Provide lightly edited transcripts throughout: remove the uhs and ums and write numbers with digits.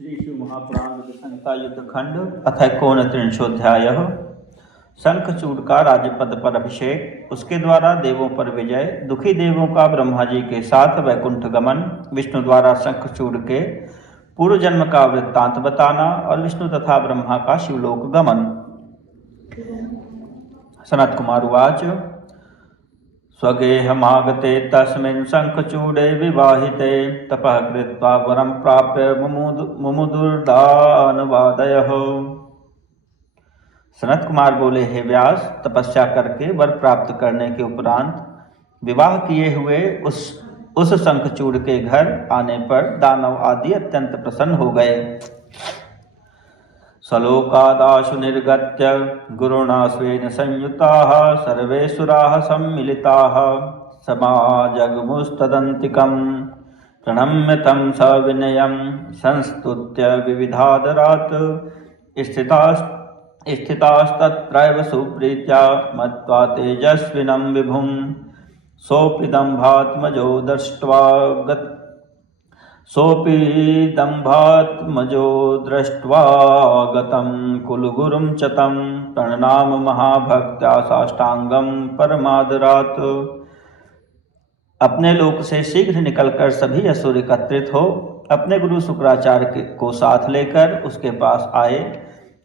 श्री शिव महापुराण संहिता युद्ध खंड अथ एकोनत्रिंशोऽध्याय। शंखचूड़ का राजपद पर अभिषेक, उसके द्वारा देवों पर विजय, दुखी देवों का ब्रह्मा जी के साथ वैकुंठ गमन, विष्णु द्वारा शंखचूड़ के पूर्व जन्म का वृत्तांत बताना और विष्णु तथा ब्रह्मा का शिवलोक गमन। सनत कुमार उवाच। स्वगेहमागते तस्मिन् शंखचूडे विवाहिते तपः कृत्वा वरं प्राप्य मुमुदुर्दानवादयः। सनत कुमार बोले, हे व्यास, तपस्या करके वर प्राप्त करने के उपरांत विवाह किए हुए उस शंखचूड़ के घर आने पर दानव आदि अत्यंत प्रसन्न हो गए। सलोकादाशु निर्गत्य गुरुणा स्वेन संयुताः सर्वे सुराः सम्मिलिताः समाजगमुस्तदन्तिकं प्रणम्य तं सविनयं संस्तुत्य विविधादरात् स्थितास्तत्रैव सुप्रीत्या मत्वा तेजस्विनं विभुं सोऽपि दम्भात्मजो दृष्ट्वा गतं कुलगुरुं च तं प्रणनाम महाभक्त्या साष्टांगं परमादरात्। अपने लोक से शीघ्र निकलकर सभी असुर एकत्रित हो अपने गुरु शुक्राचार्य को साथ लेकर उसके पास आए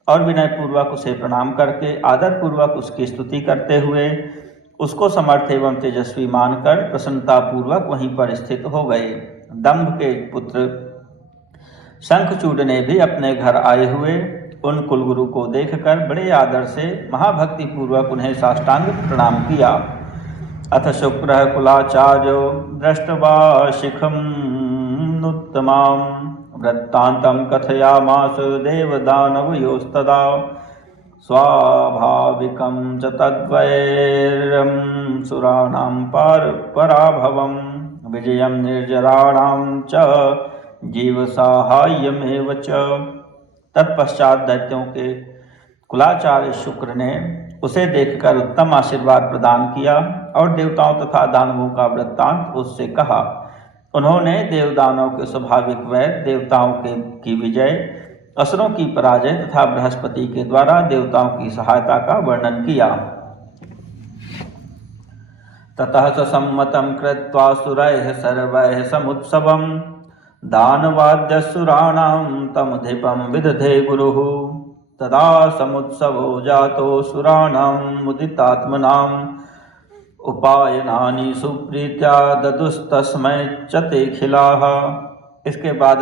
और विनय पूर्वक उसे प्रणाम करके आदर पूर्वक उसकी स्तुति करते हुए उसको समर्थ एवं तेजस्वी मानकर प्रसन्नता पूर्वक वहीं पर स्थित हो गए। दंभ के पुत्र शंखचूड़ ने भी अपने घर आए हुए उन कुलगुरु को देखकर बड़े आदर से महाभक्ति पूर्वक उन्हें साष्टांग प्रणाम किया। अथ शुक्रः कुलाचार्यो दृष्ट्वा शिखमुत्तमां वृत्तान्तं कथयामास देवदानवयोस्तदा स्वाभाविकं च तद्वैरं सुराणां पराभवं विजयं निर्जराणां च जीवसाहाय्यमेव च। तत्पश्चात दैत्यों के कुलाचार्य शुक्र ने उसे देखकर उत्तम आशीर्वाद प्रदान किया और देवताओं तथा दानवों का वृत्तांत उससे कहा। उन्होंने देवदानव के स्वाभाविक वैर, देवताओं की विजय, असुरों की पराजय तथा बृहस्पति के द्वारा देवताओं की सहायता का वर्णन किया। ततः स सम्मतं कृत्वा सुरैः सर्वैः समुत्सवं दानवाद्यसुराणां तमधिपं विदधे गुरुः। तदा समुत्सवो जातो सुराणां मुदितात्मनां उपायनानि सुप्रीत्या ददुस्तस्मै च ते खिलाः। इसके बाद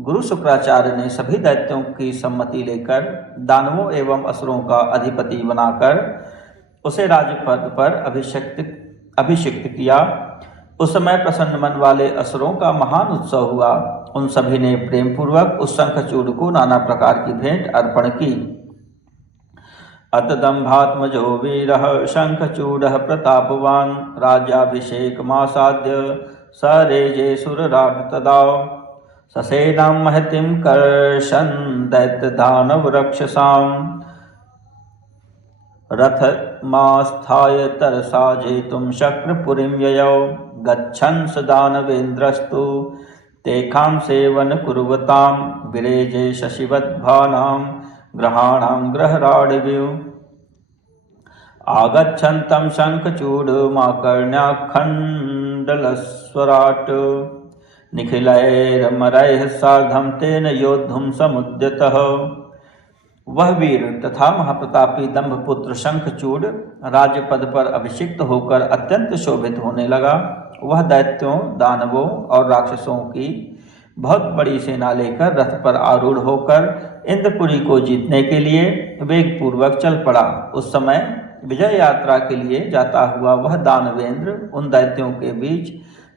गुरु शुक्राचार्य ने सभी दैत्यों की सम्मति लेकर दानवों एवं असुरों का अधिपति बनाकर उसे राजपद पर अभिषिक्त किया। उस समय प्रसन्न मन वाले असुरों का महान उत्सव हुआ। उन सभी ने प्रेम पूर्वक उस शंखचूड़ को नाना प्रकार की भेंट अर्पण की। अतदम्भात्मजो वीरः शंखचूडः प्रतापवान् राज्याभिषेकमासाद्य सरेजे सुरराट तदा ससेनां महतीं कर्षन् दैत्यदानवरक्षसां रथमास्थाय तरसा जेतुं शक्रपुरीं ययौ गच्छन् स दानवेन्द्रस्तु तेषां सेवन कुर्वतां विरेजे शशिवद्भानां ग्रहाणां ग्रहराडिभिः आगच्छन्तं शंखचूडमाकर्ण्याखण्डलस्वराट् निखिलैरमरैः सार्धं तेन योद्धुं समुद्यतः। वह वीर तथा महाप्रतापी दंभपुत्र शंखचूड़ राजपद पर अभिषिक्त होकर अत्यंत शोभित होने लगा। वह दैत्यों, दानवों और राक्षसों की बहुत बड़ी सेना लेकर रथ पर आरूढ़ होकर इंद्रपुरी को जीतने के लिए वेग पूर्वक चल पड़ा। उस समय विजय यात्रा के लिए जाता हुआ वह दानवेंद्र उन दैत्यों के बीच,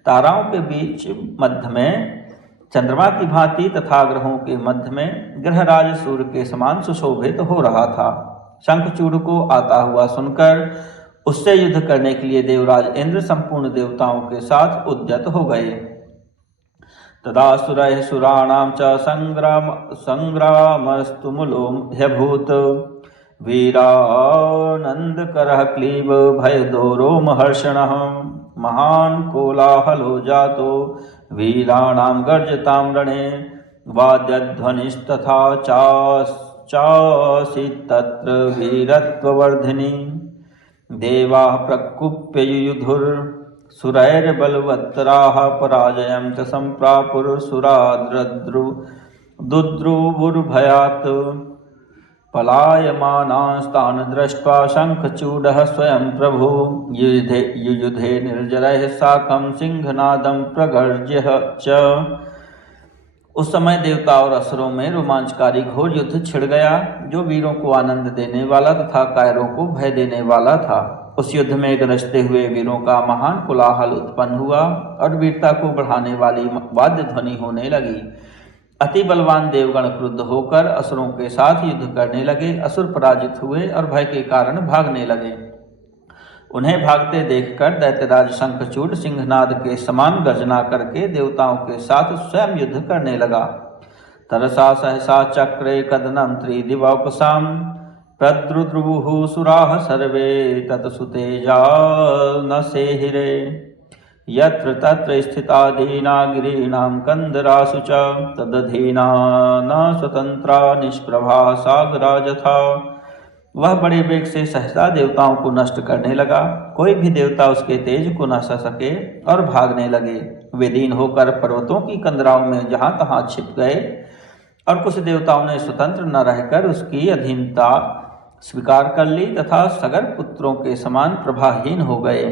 ताराओं के बीच मध्य में, चंद्रमा की भांति तथा ग्रहों के मध्य में ग्रहराज सूर्य के समान सुशोभित हो रहा था। शंखचूड़ को आता हुआ सुनकर उससे युद्ध करने के लिए देवराज इंद्र संपूर्ण देवताओं के साथ उद्यत हो गए। तदा सुरैः सुराणां च संग्रामस्तुमुलोऽभूत् वीरानन्दकरः क्लीब भयदोरोमहर्षणः महान् कोलाहलो जातो वीराणां गर्जतां रणे वाद्यध्वनिस्तथा चासी तत्र वीरत्ववर्धिनी। देवाः प्रकुप्य युयुधुर्सुरैर्बलवत्तराः पराजयं च सम्प्रापुरसुरा दुद्रुवुर्भयात्। पलायमानांस्तान् दृष्ट्वा शङ्खचूडः स्वयं प्रभु युयुधे निर्जरैः साकं सिंहनादं प्रगर्ज्य च। उस समय देवता और असुरों में रोमांचकारी घोर युद्ध छिड़ गया, जो वीरों को आनंद देने वाला तथा कायरों को भय देने वाला था। उस युद्ध में गरजते हुए वीरों का महान कोलाहल उत्पन्न हुआ और वीरता को बढ़ाने वाली वाद्य ध्वनि होने लगी। अति बलवान देवगण क्रुद्ध होकर असुरों के साथ युद्ध करने लगे। असुर पराजित हुए और भय के कारण भागने लगे। उन्हें भागते देखकर दैत्यराज शंखचूड सिंहनाद के समान गर्जना करके देवताओं के साथ स्वयं युद्ध करने लगा। तरसा सहसा चक्रे कदनं त्रिदिवौकसां प्रद्रुद्रुवुः सुराः सर्वे तत्सुतेजा न सेहिरे। यत्र तत्र स्थिता दीना गिरीणां कंदरासु च तदधीना न स्वतंत्रा निष्प्रभा सागरा यथा। वह बड़े वेग से सहसा देवताओं को नष्ट करने लगा। कोई भी देवता उसके तेज को न सह सके और भागने लगे। वे दीन होकर पर्वतों की कंदराओं में जहां तहां छिप गए और कुछ देवताओं ने स्वतंत्र न रहकर उसकी अधीनता स्वीकार कर ली तथा सगर पुत्रों के समान प्रभाहीन हो गए।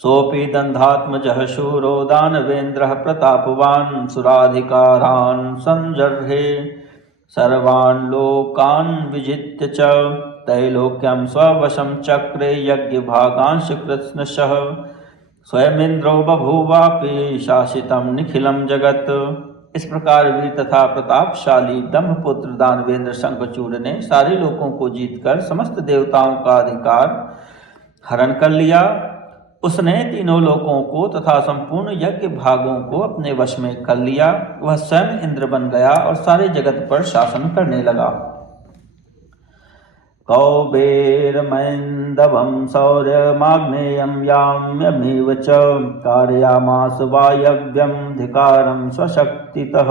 सोऽपि दन्धात्मजः शूरो दानवेन्द्रः प्रतापवान् सुराधिकारान् संजर्हे सर्वान् लोकान् विजित्य च त्रैलोक्यं स्ववशं चक्रे यज्ञभागांश कृत्स्नशः स्वयमिन्द्रो बभूवापि शासितं निखिलं जगत्। इस प्रकार वीर तथा प्रतापशाली दंभपुत्र दानवेंद्र शंखचूड ने सारे लोकों को जीतकर समस्त देवताओं का अधिकार हरण कर लिया। उसने तीनों लोकों को तथा संपूर्ण यज्ञ भागों को अपने वश में कर लिया। वह स्वयं इंद्र बन गया और सारे जगत पर शासन करने लगा। कौबेरमैन्दवं शौर्यमाग्नेयं याम्यमेव च कारयामास वायव्यं धिकारं स्वशक्तितः।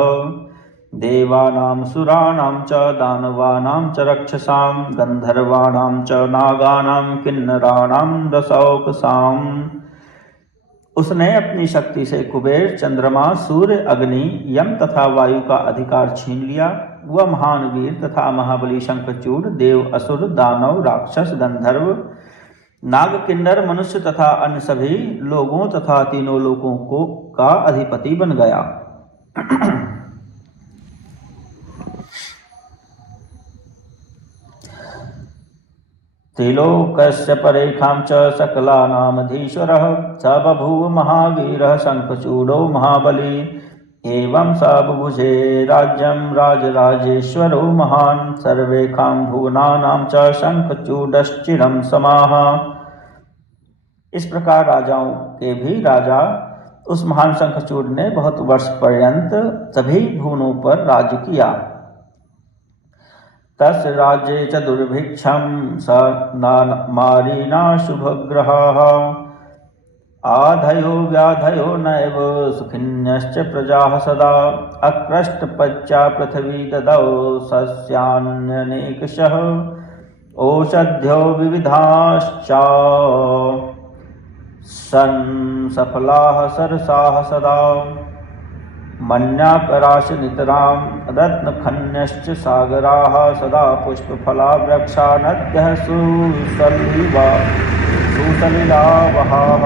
देवानां सुराणां च दानवानां च रक्षसां गन्धर्वाणां च नागानां किन्नराणां रसौकसाम्। उसने अपनी शक्ति से कुबेर, चंद्रमा, सूर्य, अग्नि, यम तथा वायु का अधिकार छीन लिया। वह महान वीर तथा महाबली शंखचूड देव, असुर, दानव, राक्षस, गंधर्व, नाग, किन्नर, मनुष्य तथा अन्य सभी लोगों तथा तीनों लोगों को का अधिपति बन गया। त्रिलोकस्य परेखां च सकलानामधीश्वरः स बभूव महावीरः शंखचूडो महाबली। एवं स बुभुजे राज्यं राजराजेश्वरो महान् सर्वेषां भुवनानां च शंखचूडश्चिरं समाः। इस प्रकार राजाओं के भी राजा उस महान शंखचूड ने बहुत वर्ष पर्यंत सभी भुवनों पर राज्य किया। तस्य राज्ये च दुर्भिक्षं स मारीना शुभग्रहाः आधयो व्याधयो नैव सुखिन्यश्च प्रजाः सदा। अक्रष्टपच्या पृथिवी ददौ सस्यान्यनेकशः औषध्यो विविधाश्च सन् सफलाः सरसाः सदा। मन्याकराशनितरां रत्नखन्यश्च सागराः सदा पुष्पफला वृक्षा नद्यः सुसलिलावहाः।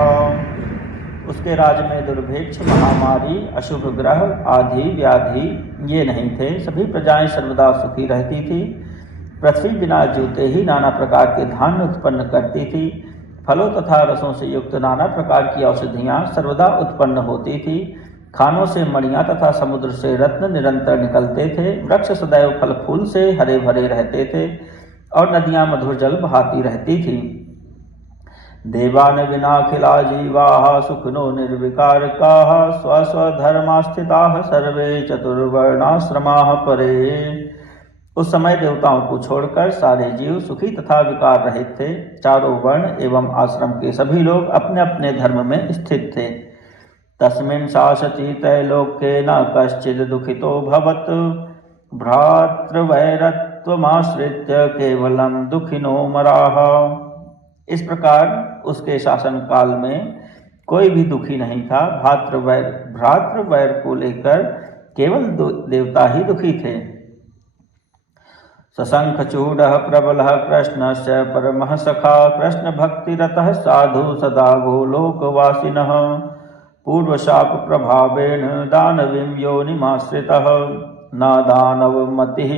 उसके राज्य में दुर्भिक्ष, महामारी, अशुभ ग्रह, आदि व्याधि ये नहीं थे। सभी प्रजाएं सर्वदा सुखी रहती थी। पृथ्वी बिना जूते ही नाना प्रकार के धान्य उत्पन्न करती थी। फलों तथा रसों से युक्त नाना प्रकार की औषधियाँ सर्वदा उत्पन्न होती थी। खानों से मणियाँ तथा समुद्र से रत्न निरंतर निकलते थे। वृक्ष सदैव फल फूल से हरे भरे रहते थे और नदियाँ मधुर जल बहाती रहती थी। देवान विनाखिला जीवाः सुखिनो निर्विकारकाः स्वस्वधर्मास्थिताः सर्वे चतुर्वर्णाश्रमाः परे। उस समय देवताओं को छोड़कर सारे जीव सुखी तथा विकार रहित थे। चारों वर्ण एवं आश्रम के सभी लोग अपने अपने धर्म में स्थित थे। तस्मिन् शासति त्रैलोक्ये न कश्चिद् दुःखितो भवत् भ्रातृवैरत्वमाश्रित्य केवलं दुखिनो मराः। इस प्रकार उसके शासन काल में कोई भी दुखी नहीं था। भ्रातृवैर को लेकर केवल देवता ही दुखी थे। सशंखचूडः प्रबलः कृष्णस्य परमः सखा कृष्णभक्तिरतः साधु सदा गोलोकवासिनः पूर्वशाप प्रभावेन दानवीं योनिमाश्रितः न दानवमतिः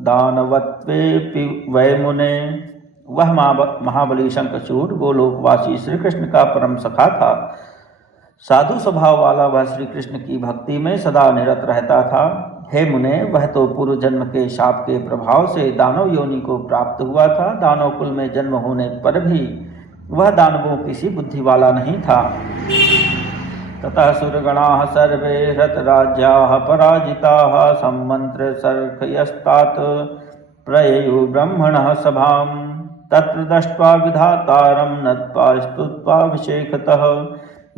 दानवत्वेऽपि वै मुने। वह महाबली शंखचूड गोलोकवासी श्री कृष्ण का परम सखा था। साधु स्वभाव वाला वह श्री कृष्ण की भक्ति में सदा निरत रहता था। हे मुने, वह तो पूर्व जन्म के शाप के प्रभाव से दानव योनि को प्राप्त हुआ था। दानव कुल में जन्म होने पर भी वह दानवों की सी बुद्धि वाला नहीं था। ततः सुरगणाः सर्वे हतराज्याः पराजिताः सम्मन्त्र्य सर्खयस्तात् प्रययु ब्रह्मणः सभां तत्र दृष्ट्वा विधातारं नत्वा स्तुत्वा विशेखतः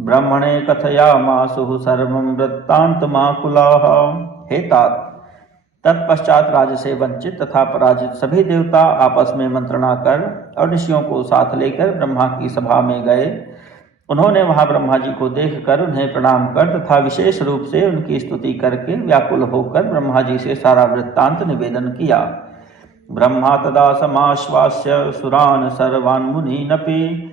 ब्रह्मणे कथयामासुः सर्वं वृत्तान्तमाकुलाः। हे तात, तत्पश्चात राज्य से वंचित तथा पराजित सभी देवता आपस में मंत्रणा कर और ऋषियों को साथ लेकर ब्रह्मा की सभा में गए। उन्होंने वहां ब्रह्मा जी को देखकर उन्हें प्रणाम कर तथा विशेष रूप से उनकी स्तुति करके व्याकुल होकर ब्रह्मा जी से सारा वृत्तांत निवेदन किया। ब्रह्मा तदा समाश्वास्य सुरान् सर्वान् मुनीनपि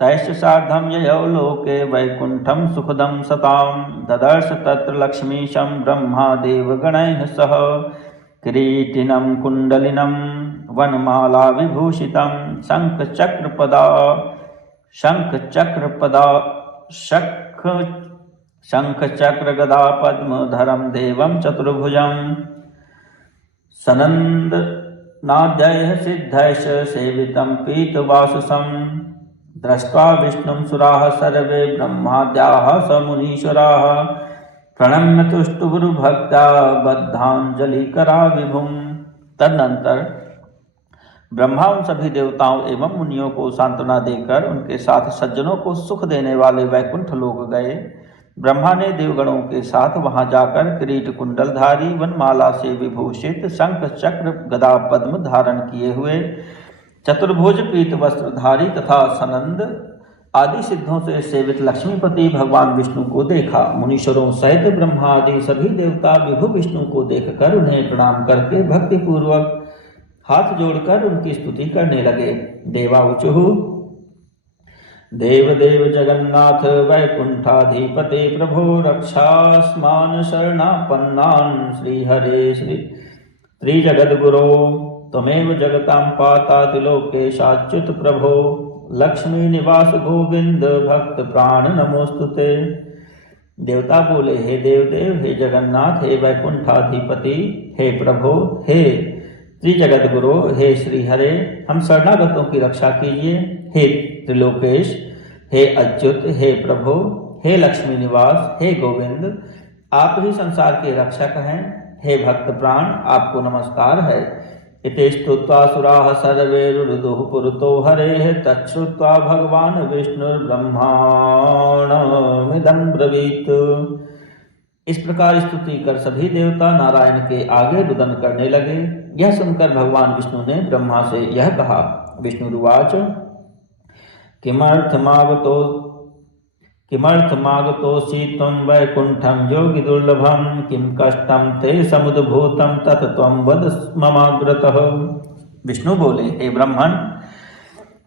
तैश्च सार्धं ययौ लोके वैकुंठं सुखदं सतां ददर्श तत्र लक्ष्मीशं ब्रह्मा देवगणैः सह किरीटिनं कुण्डलिनं वनमाला विभूषितं शङ्खचक्रगदा पद्मधरं देवं चतुर्भुजं सनन्दनाद्यैः सिद्धैश्च सेवितं पीतवाससं दृष्ट्वा विष्णुं सुराः सर्वे ब्रह्माद्याः स मुनीश्वराः प्रणम्य तुष्टुर्भक्त्या बद्धांजलिकरा विभुं। तदनंतर ब्रह्मा उन सभी देवताओं एवं मुनियों को सांत्वना देकर उनके साथ सज्जनों को सुख देने वाले वैकुंठ लोक गए। ब्रह्मा ने देवगणों के साथ वहां जाकर किरीट कुंडलधारी वनमाला से विभूषित शंख चक्र गदा पद्म धारण किए हुए चतुर्भुज पीत वस्त्रधारी तथा सनंद आदि सिद्धों से सेवित लक्ष्मीपति भगवान विष्णु को देखा। मुनीश्वरों सहित ब्रह्मा आदि सभी देवता विभु विष्णु को देखकर उन्हें प्रणाम करके भक्ति पूर्वक हाथ जोड़कर उनकी स्तुति करने लगे। देवाऊचुः देवदेव जगन्नाथ वैकुंठाधिपते प्रभो रक्षास्मान् शरणापन्नान् श्रीहरे श्रीजगद्गुरो त्वमेव जगतां पातातिलोकेशाच्युत प्रभो लक्ष्मी निवास गोविंद भक्त प्राण नमोस्तुते। देवता बोले, हे देवदेव, हे जगन्नाथ, हे वैकुंठाधिपति, हे प्रभो, हे त्रिजगद्गुरो, हे श्रीहरे, हम शरणागतों की रक्षा कीजिए। हे त्रिलोकेश, हे अच्युत, हे प्रभो, हे लक्ष्मी निवास, हे गोविंद, आप ही संसार के रक्षक हैं। हे भक्त प्राण, आपको नमस्कार है। इति स्तुत्वा सुराः सर्वे रुरुदुः पुरतो हरेः तच्छ्रुत्वा भगवान् विष्णुर्ब्रह्माणमिदं ब्रवीत्। इस प्रकार स्तुति कर सभी देवता नारायण के आगे रुदन करने लगे। यह सुनकर भगवान विष्णु ने ब्रह्मा से यह कहा। विष्णुरुवाच किमर्थमागतोऽसि त्वं वैकुंठं योगि दुर्लभं किं कष्टं ते समुद्भूतं तत् त्वं वद ममाग्रतः। विष्णु बोले, हे ब्रह्मण,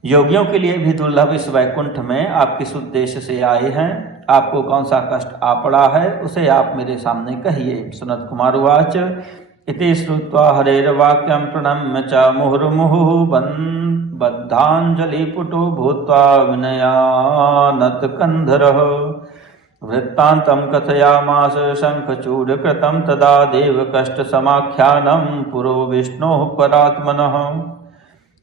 योगियों के लिए भी दुर्लभ इस वैकुंठ में आप किस उद्देश्य से आए हैं? आपको कौन सा कष्ट आ पड़ा है, उसे आप मेरे सामने कहिए। सनत कुमार उवाच इति श्रुत्वा हरेर्वाक्यं प्रणम्य च मुहुर्मुहुः बद्धाञ्जलिपुटो भूत्वा विनयानतकन्धरः वृत्तान्तं कथयामास शङ्खचूडकृतं तदा देवकष्टसमाख्यानं पुरो विष्णोः परात्मनः।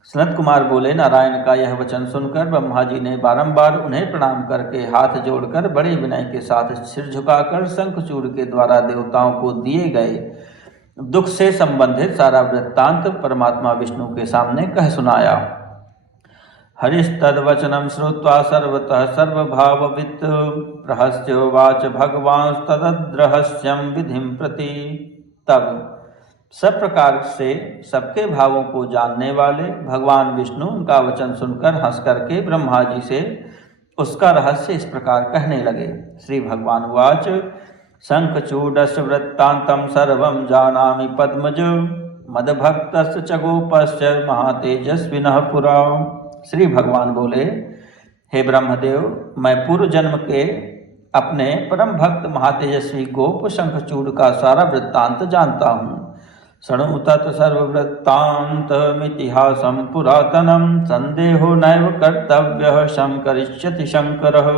सनत कुमार बोले, नारायण का यह वचन सुनकर ब्रह्मा जी ने बारंबार उन्हें प्रणाम करके हाथ जोड़कर बड़े विनय के साथ सिर झुकाकर शंखचूड़ के द्वारा देवताओं को दिए गए दुख से संबंधित सारा वृत्तांत परमात्मा विष्णु के सामने कह सुनाया। हरिस्तद्वचनं श्रुत्वा सर्वतः सर्वभाववित् रहस्योवाच भगवांस्तद्रहस्यं विधिं प्रति। तब सब प्रकार से सबके भावों को जानने वाले भगवान विष्णु उनका वचन सुनकर हंस करके ब्रह्मा जी से उसका रहस्य इस प्रकार कहने लगे। श्री भगवान उवाच शंखचूडस्य वृत्तान्तं सर्वं जानामि पद्मज मदभक्तस्य च गोपस्य महातेजस्विनः पुरा। श्री भगवान बोले, हे ब्रह्मदेव, मैं पूर्व जन्म के अपने परम भक्त महातेजस्वी गोप शंखचूड का सारा वृत्तांत जानता हूँ। शृणु तत् सर्ववृत्तान्तमितिहासं पुरातनं संदेहो नैव कर्तव्यः शंकरिष्यति शंकरः।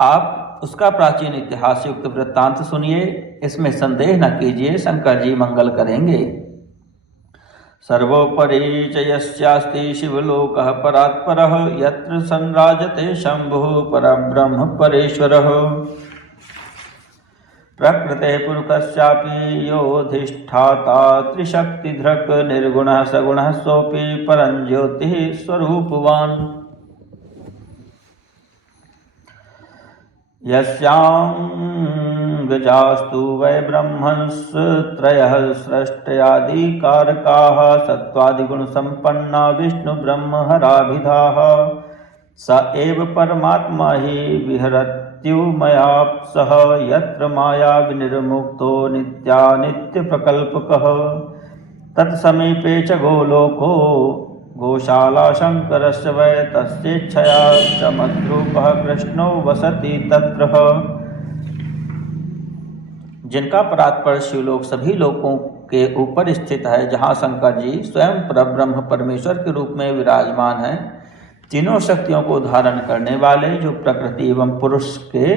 आप उसका प्राचीन इतिहास युक्त वृत्तांत सुनिए, इसमें संदेह न कीजिए, शंकर जी मंगल करेंगे। सर्वोपरिचयस्यास्ति शिवलोकः परात्परः यत्र संराजते शंभुः परब्रह्म परेश्वरः। प्रकृते पुरुषस्यापि योऽधिष्ठाता त्रिशक्तिधृक् निर्गुणः सगुणः सोऽपि परञ्ज्योतिः स्वरूपवान्। यस्यांगजास्तु वै ब्रह्मंस्त्रयः सृष्ट्यादिकारकाः सत्त्वादिगुणसम्पन्ना विष्णुब्रह्महराभिधाः। स एव परमात्मा हि विहरत्युमयाप्सः यत्र माया विनिर्मुक्तो नित्यानित्यप्रकल्पकः। तत्समीपे च गोलोको गोशाला शंकरस्य वै तस्येच्छया च मद्रूपः कृष्णो वसति तत्र। जिनका परात्पर शिवलोक सभी लोकों के ऊपर स्थित है, जहाँ शंकर जी स्वयं परब्रह्म परमेश्वर के रूप में विराजमान हैं, तीनों शक्तियों को धारण करने वाले, जो प्रकृति एवं पुरुष के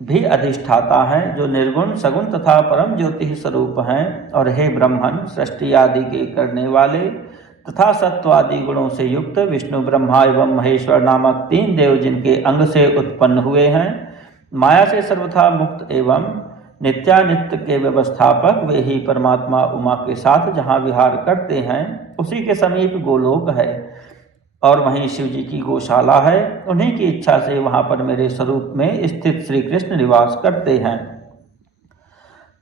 भी अधिष्ठाता हैं, जो निर्गुण सगुण तथा परम ज्योति स्वरूप हैं, और हे ब्रह्मन, सृष्टि आदि के करने वाले तथा सत्वादि गुणों से युक्त विष्णु ब्रह्मा एवं महेश्वर नामक तीन देव जिनके अंग से उत्पन्न हुए हैं, माया से सर्वथा मुक्त एवं नित्यानित्य के व्यवस्थापक, वे ही परमात्मा उमा के साथ जहाँ विहार करते हैं, उसी के समीप गोलोक है और वहीं शिव जी की गौशाला है। उन्हीं की इच्छा से वहाँ पर मेरे स्वरूप में स्थित श्री कृष्ण निवास करते हैं।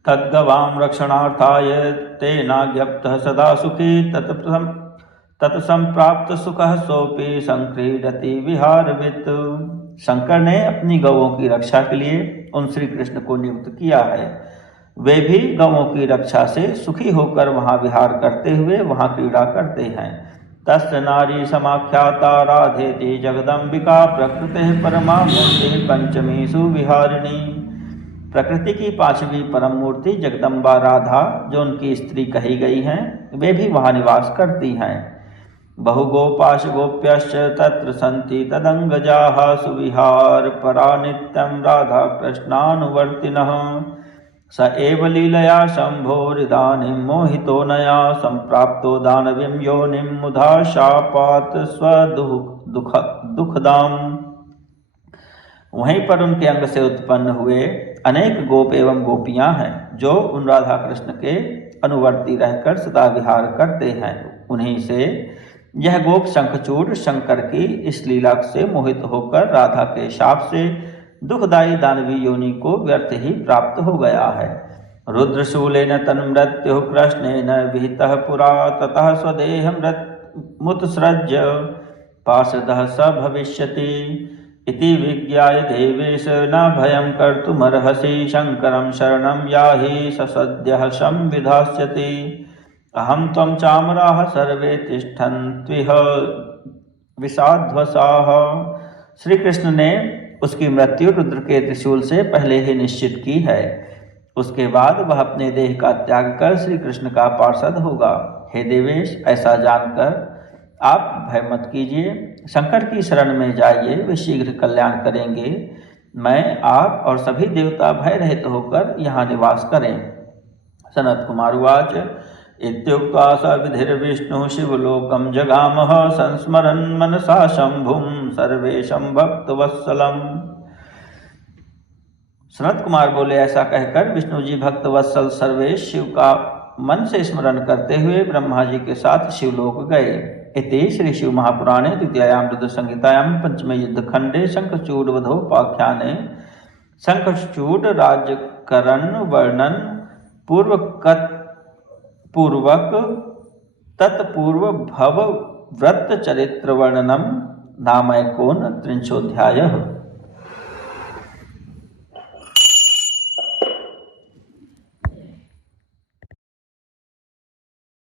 तद्गवां रक्षणार्थाय तेनाज्ञप्तः सदा सुखी तत्संप्राप्त सुखः सोऽपि संक्रीडति विहारवित्। शंकर ने अपनी गौओं की रक्षा के लिए उन श्री कृष्ण को नियुक्त किया है। वे भी गौओं की रक्षा से सुखी होकर वहाँ विहार करते हुए वहाँ क्रीड़ा करते हैं। तस्य नारी समाख्याता राधेति जगदम्बिका प्रकृतिः परमा मूर्तिः पंचमी सुविहारिणी। प्रकृति की पांचवी परम मूर्ति जगदम्बा राधा, जो उनकी स्त्री कही गई हैं, वे भी वहाँ निवास करती हैं। बहुगोपाश गोप्यश्च तत्र सन्ति तदंगजाः सुविहार परा नित्यं राधा कृष्णानुवर्तिनः। स एव लीलया शम्भोरिदानीं मोहितो नया संप्राप्तो दानवीं योनिं मुधा शापात् स्वदुःखदाम्। वहीं पर उनके अंग से उत्पन्न हुए अनेक गोप एवं गोपियां हैं, जो उन राधा कृष्ण के अनुवर्ती रहकर सदा विहार करते हैं। उन्हीं से यह गोप शंखचूड शंकर की इस लीला से मोहित होकर राधा के शाप से दुखदायी दानवी योनि को व्यर्थ ही प्राप्त हो गया है। रुद्रशूलेन तन्मृत्युः कृष्णेन विहितः पुरा ततः स्वदेहं मुत्सृज्य पार्षदः स भविष्यति इति विज्ञाय देवेश न भयं कर्तुमर्हसि शंकरं शरणं याहि स सद्यः संविधास्यति। अहं त्वं चामराः सर्वे तिष्ठन्त्विह विषाध्वसाः। श्री कृष्ण ने उसकी मृत्यु रुद्र के त्रिशूल से पहले ही निश्चित की है। उसके बाद वह अपने देह का त्याग कर श्री कृष्ण का पार्षद होगा। हे देवेश, ऐसा जानकर आप भय मत कीजिए, शंकर की शरण में जाइए, वे शीघ्र कल्याण करेंगे। मैं, आप और सभी देवता भय रहित होकर यहाँ निवास करें। सनत कुमार उवाच इत्युक्त्वा स विधिर्विष्णुः शिवलोकं जगामः संस्मरन् मनसा शंभुं सर्वेशं भक्तवत्सलम्। सनत कुमार बोले, ऐसा कहकर विष्णु जी भक्तवत्सल सर्वेश शिव का मन से स्मरण करते हुए ब्रह्मा जी के साथ शिवलोक गए। इति श्री शिव महापुराणे द्वितीयायां रुद्रसंहितायां पंचमे युद्धखंडे शंखचूडवधोपाख्याने शंखचूड राजकरण वर्णन पूर्वक तत्पूर्व भव व्रत चरित्र वर्णनम नाम 39 अध्यायः।